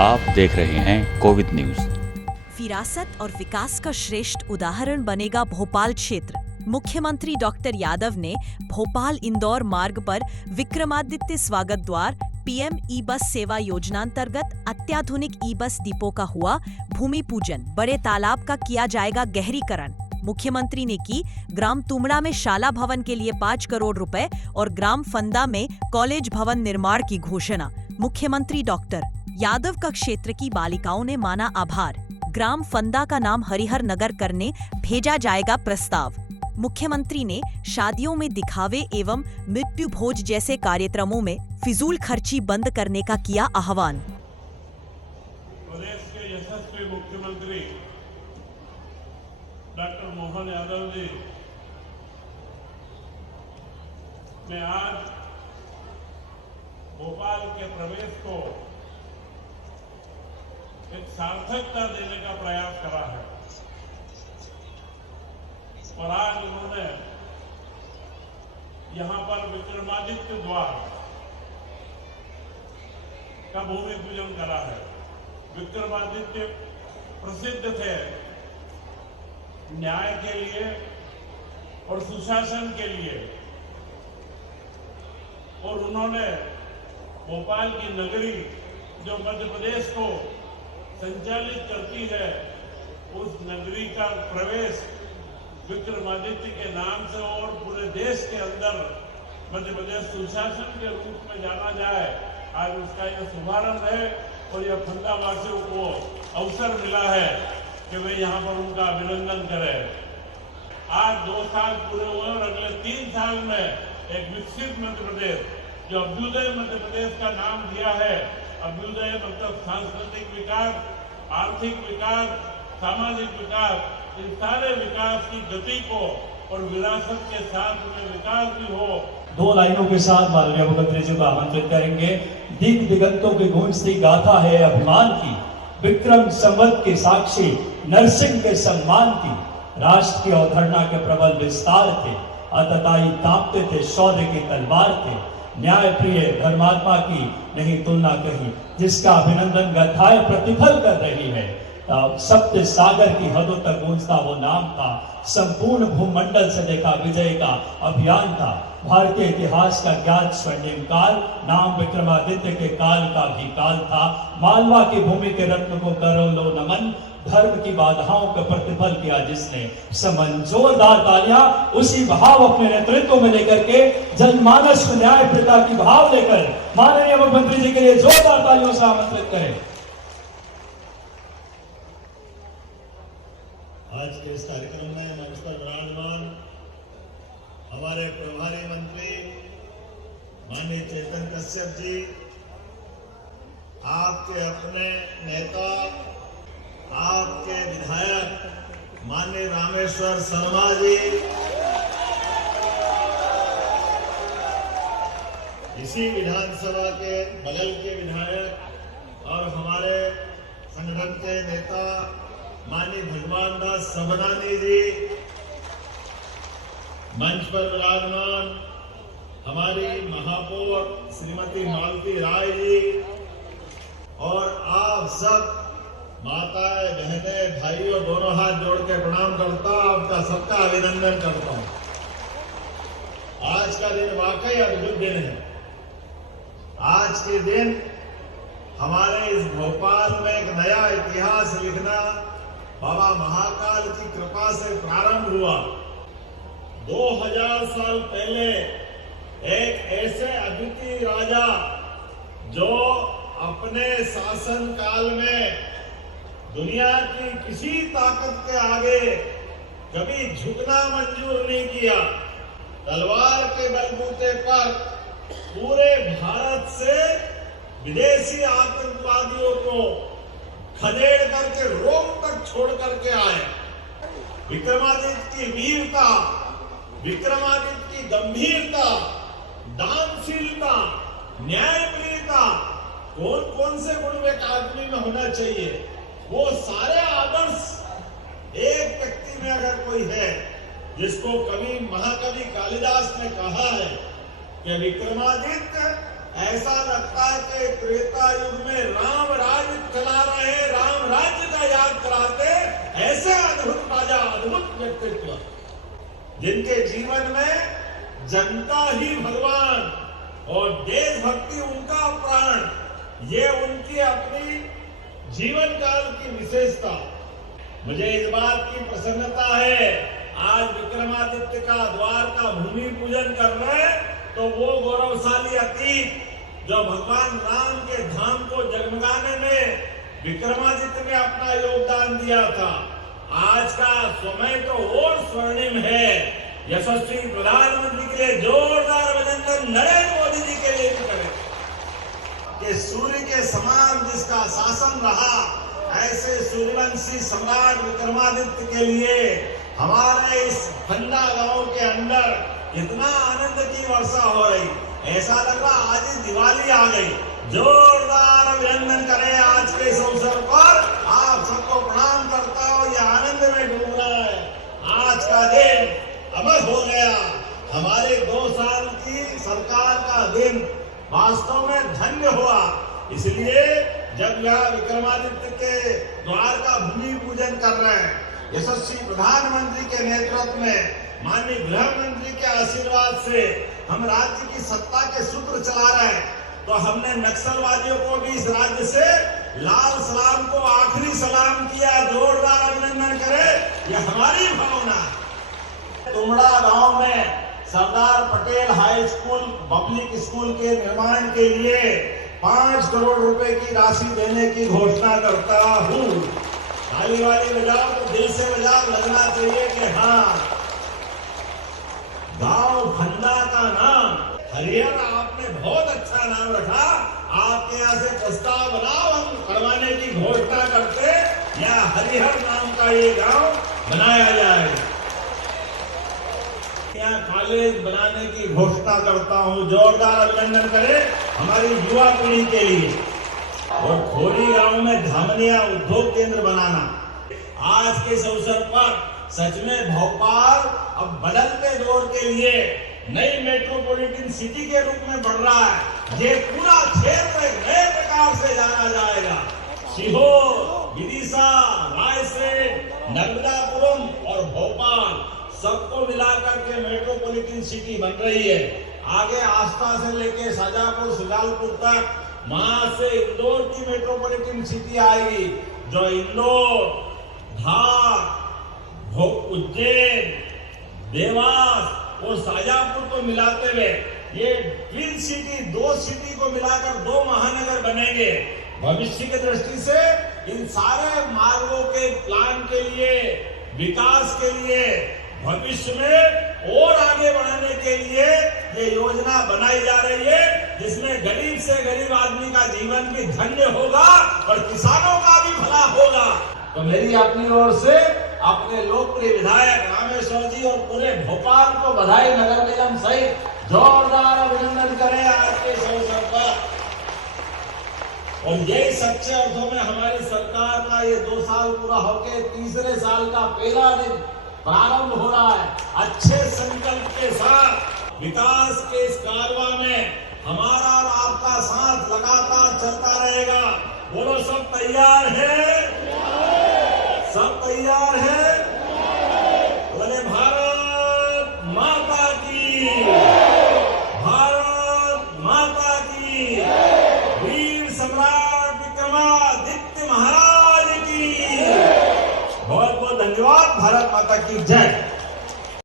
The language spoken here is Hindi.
आप देख रहे हैं कोविड न्यूज। विरासत और विकास का श्रेष्ठ उदाहरण बनेगा भोपाल क्षेत्र। मुख्यमंत्री डॉक्टर यादव ने भोपाल इंदौर मार्ग पर विक्रमादित्य स्वागत द्वार पीएम ई बस सेवा योजना अंतर्गत अत्याधुनिक ई बस डिपो का हुआ भूमि पूजन। बड़े तालाब का किया जाएगा गहरीकरण। मुख्यमंत्री ने की ग्राम तुमड़ा में शाला भवन के लिए 5 करोड़ रुपए और ग्राम फंदा में कॉलेज भवन निर्माण की घोषणा। मुख्यमंत्री डॉक्टर यादव का क्षेत्र की बालिकाओं ने माना आभार। ग्राम फंदा का नाम हरिहर नगर करने भेजा जाएगा प्रस्ताव। मुख्यमंत्री ने शादियों में दिखावे एवं मृत्यु भोज जैसे कार्यक्रमों में फिजूल खर्ची बंद करने का किया आह्वान। प्रदेश के यशस्वी मुख्यमंत्री डॉक्टर मोहन यादव जी ने आज भोपाल के प्रवेश को एक सार्थकता देने का प्रयास करा है और आज उन्होंने यहां पर विक्रमादित्य द्वार का भूमि पूजन करा है। विक्रमादित्य प्रसिद्ध थे न्याय के लिए और सुशासन के लिए और उन्होंने भोपाल की नगरी जो मध्य प्रदेश को संचालित करती है उस नगरी का प्रवेश विक्रमादित्य के नाम से और पूरे देश के अंदर मध्य प्रदेश सुशासन के रूप में जाना जाए, आज उसका यह शुभारंभ है और यह फंदावासियों को अवसर मिला है कि वे यहाँ पर उनका अभिनंदन करें। आज 2 साल पूरे हुए और अगले 3 साल में एक विकसित मध्य प्रदेश जो अभ्युदय मध्य प्रदेश का नाम दिया है। अभ्युदय मतलब सांस्कृतिक विकास, आर्थिक विकास, सामाजिक विकास, इन सारे विकास की गति को और विरासत के साथ में विकास भी हो। 2 लाइनों के साथ माननीय मुख्यमंत्री जी को आमंत्रित करेंगे। दिग दिगंतों की गूंजती गाथा है अभिमान की, विक्रम संवत के साक्षी नरसिंह के सम्मान की। राष्ट्र की अवधारणा के प्रबल विस्तार थे, अतताई कांपते थे, शौर्य की तलवार थे। न्याय प्रिय धर्मात्मा की नहीं तुलना कहीं, जिसका अभिनंदन गाथाएं प्रतिफल कर रही है। सप्त सागर की हदों तक गूंजता वो नाम था। संपूर्ण भूमंडल से देखा विजय का अभियान था। भारतीय इतिहास का ज्ञात स्वर्णिम काल, नाम विक्रमादित्य के काल का भी काल था। मालवा की भूमि के रत्न को करो लो नमन, धर्म की बाधाओं का प्रतिफल किया जिसने समन। जोरदार तालियां उसी भाव अपने नेतृत्व में लेकर के जनमानस में न्याय प्रता की भाव लेकर माननीय मुख्यमंत्री जी के लिए जोरदार तालियों से आमंत्रित करें। आज के इस कार्यक्रम में मंच पर विराजमान हमारे प्रभारी मंत्री माननीय चेतन कश्यप जी, आपके अपने नेता, आपके विधायक माननीय रामेश्वर शर्मा जी, इसी विधानसभा के बगल के विधायक और हमारे संगठन के नेता माननीय भगवान दास सबनानी जी, मंच पर विराजमान हमारी महापौर श्रीमती मालती राय जी और आप सब माताएं, बहनें, भाइयों, दोनों हाथ जोड़ के प्रणाम करता हूं, आपका सबका अभिनंदन करता हूं। आज का दिन वाकई अद्भुत दिन है। आज के दिन हमारे इस भोपाल में एक नया इतिहास लिखना बाबा महाकाल की कृपा से प्रारंभ हुआ। 2000 साल पहले एक ऐसे अद्वितीय राजा जो अपने शासन काल में दुनिया की किसी ताकत के आगे कभी झुकना मंजूर नहीं किया, तलवार के बलबूते पर पूरे भारत से विदेशी आतंकवादियों को खदेड़ करके रोम तक छोड़ करके आए। विक्रमादित्य की वीरता, विक्रमादित्य की गंभीरता, दानशीलता, न्यायप्रियता, कौन कौन से गुण एक आदमी में होना चाहिए, वो सारे आदर्श एक व्यक्ति में अगर कोई है, जिसको कवि महाकवि कालिदास ने कहा है कि विक्रमादित्य ऐसा लगता है कि त्रेता युग में राम राज्य जिनके जीवन में जनता ही भगवान और देशभक्ति उनका प्राण, ये उनकी अपनी जीवन काल की विशेषता। मुझे इस बात की प्रसन्नता है, आज विक्रमादित्य का द्वार का भूमि पूजन कर रहे हैं, तो वो गौरवशाली अतीत जो भगवान राम के धाम को जगमगाने में विक्रमादित्य ने अपना योगदान दिया था, आज का समय तो और स्वर्णिम है। यशस्वी प्रधानमंत्री के लिए जोरदार अभिनंदन नरेंद्र मोदी जी के लिए भी करें कि सूर्य के समान जिसका शासन रहा, ऐसे सूर्यवंशी सम्राट विक्रमादित्य के लिए हमारे इस फंदा गांव के अंदर इतना आनंद की वर्षा हो रही, ऐसा लग रहा आज ही दिवाली आ गई। जोरदार अभिनंदन करें आज के इस अवसर पर। आप सबको प्रणाम करता हूं, ये आनंद में डूब रहा है। आज का दिन अमर हो गया। हमारे 2 साल की सरकार का दिन वास्तव में धन्य हुआ। इसलिए जब यह विक्रमादित्य के द्वार का भूमि पूजन कर रहे हैं, यशस्वी प्रधानमंत्री के नेतृत्व में, माननीय गृह मंत्री के आशीर्वाद से हम राज्य की सत्ता के सूत्र चला रहे हैं, तो हमने नक्सलवादियों को भी इस राज्य से लाल सलाम को आखिरी सलाम किया। जोरदार अभिनंदन करें, यह हमारी भावना है। तुमड़ा गांव में Sardar Patel high school public school के निर्माण के लिए 5 करोड़ रुपए की राशि देने की घोषणा करता हूं। ताली वाली बजाओ तो दिल से बजाओ, लगना चाहिए कि हाँ। गांव फंदा का नाम हरिहर, आपने बहुत अच्छा नाम रखा। आपके यहाँ से प्रस्ताव बनाओ, हम करवाने की घोषणा करते या हरिहर नाम का ये गांव बनाया जाए। यहाँ कॉलेज बनाने की घोषणा करता हूँ। जोरदार अभिनंदन करें हमारी युवा पीढ़ी के लिए। और खोरी गांव में धामनिया उद्योग केंद्र बनाना। आज के इस अवसर पर सच में भोपाल अब बदलते दौर के लिए नई मेट्रोपॉलिटन सिटी के रूप में बढ़ रहा है। ये पूरा क्षेत्र नए प्रकार से जाना जाएगा। सीहोर, विदिशा, रायसेन, नर्मदापुरम और भोपाल सबको मिलाकर के मेट्रोपॉलिटन सिटी बन रही है। आगे आस्था से लेके शाजापुर, सुजालपुर तक, वहां से इंदौर की मेट्रोपॉलिटन सिटी आएगी, जो इंदौर, धार, उज्जैन, देवास और शाजापुर को मिलाते हुए ये ट्विन सिटी, 2 सिटी को मिलाकर 2 महानगर बनेंगे। भविष्य की दृष्टि से इन सारे मार्गों के प्लान के लिए, विकास के लिए, भविष्य में और आगे बढ़ाने के लिए ये योजना बनाई जा रही है, जिसमें गरीब से गरीब आदमी का जीवन भी धन्य होगा और किसानों का भी भला होगा। तो मेरी अपनी ओर से अपने लोकप्रिय विधायक रामेश्वर जी और पूरे भोपाल को बधाई, नगर निगम सहित जोरदार अभिनंदन करें आज के इस अवसर पर। और यही सच्चे अर्थों में हमारी सरकार का ये 2 साल पूरा होके 3रे साल का पहला दिन प्रारंभ हो रहा है। अच्छे संकल्प के साथ विकास के इस कारवां में हमारा और आपका साथ लगातार चलता रहेगा। बोलो, सब तैयार है? सब तैयार है? बोले भारत माता की, भारत माता की, वीर सम्राट विक्रमादित्य महाराज की बहुत बहुत धन्यवाद। भारत माता की जय।